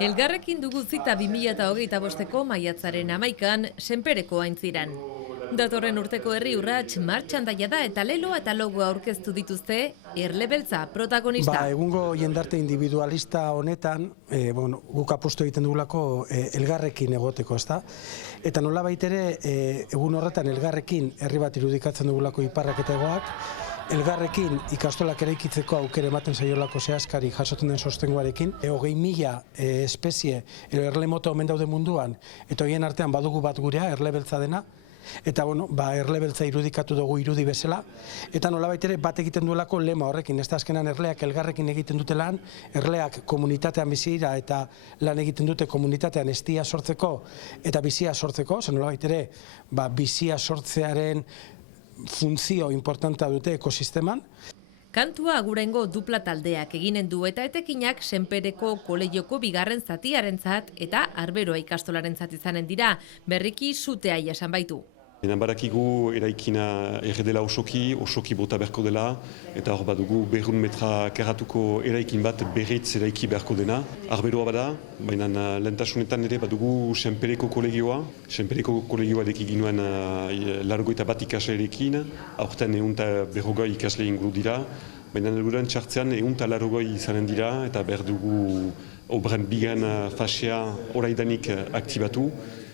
Elgarrekin dugu zita 2025ko maiatzaren 11an Senpereko Aintziran. Datorren urteko herri urrats martxan daia da eta leloa eta logoa aurkeztu dituzte Erlebeltza protagonista. Egungo jendarte individualista honetan, guk apustu egiten dugulako elgarrekin egoteko, ezta? Eta nolabait ere, egun horretan elgarrekin herri bat irudikatzen dugulako iparrak eta hegoak, elgarrekin ikastolak eraikitzeko aukera ematen zaiolako zehazkari jasotzen den sostenguarekin, 20.000 espezie edo erlemoto omen daude munduan, eta horien artean badugu bat gurea, Erlebeltza dena, eta Erlebeltza irudikatu dugu irudi bezala, eta nolabait ere bat egiten duelako lema horrekin, ez da azkenan erleak elgarrekin egiten dute lan, erleak komunitatean bizira eta lan egiten dute komunitatean estia sortzeko eta bizia sortzeko, zen nolabait ere bizia sortzearen funtzio importantea dute ekosisteman. Kantua Aguraingo dupla taldeak eginen du eta etekinak Senpereko kolegioko bigarren zatiarentzat eta Arberoa ikastolarentzat izanen dira, berriki sutea jasan baitu. Badakigu eraikina dela osoki bota beharko dela, eta hor badugu 200 metra karratuko eraikin bat berriz eraiki beharko dena. Arberoa bada, baina lehentasunetan ere badugu Senpereko kolegioa. Senpereko kolegioa deki ginuen 81 ikaslerekin, aurten 150 ikasle inguru dira, baina helburuan txartzean 180 izanen dira, eta behar dugu obren bigarren fasea oraidanik aktibatu.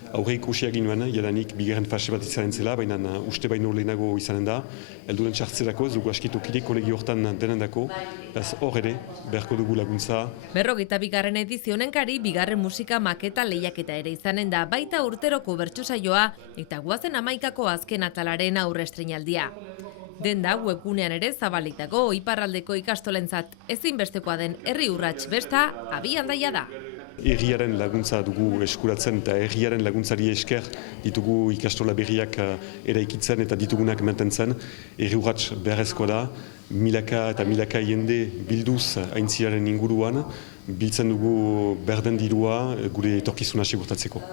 Aurre ikusia ginuen, jadanik bigarren fase bat izanen zela, baina uste baino lehenago izanen da. Helduren txartzerako, ez dugu askitokide kolegi hortan denendako, hor ere, beharko dugu laguntza. 42. edizionenkari bigarren musika maketa lehiaketa ere izanen da, baita urteroko bertsosaioa eta guazen 11ako azken atalaren aurrestreinaldia. Denda webgunean ere zabalik dago iparraldeko ikastolentzat ezinbestekoa den herri urrats besta abian daia da. Herriaren laguntza dugu eskuratzen eta herriaren laguntzari esker ditugu ikastola berriak eraikitzen eta ditugunak mantentzen. Herri urrats beharrezkoa da, milaka eta milaka jende bilduz aintziraren inguruan, biltzen dugu berden dirua gure etorkizuna segurtatzeko.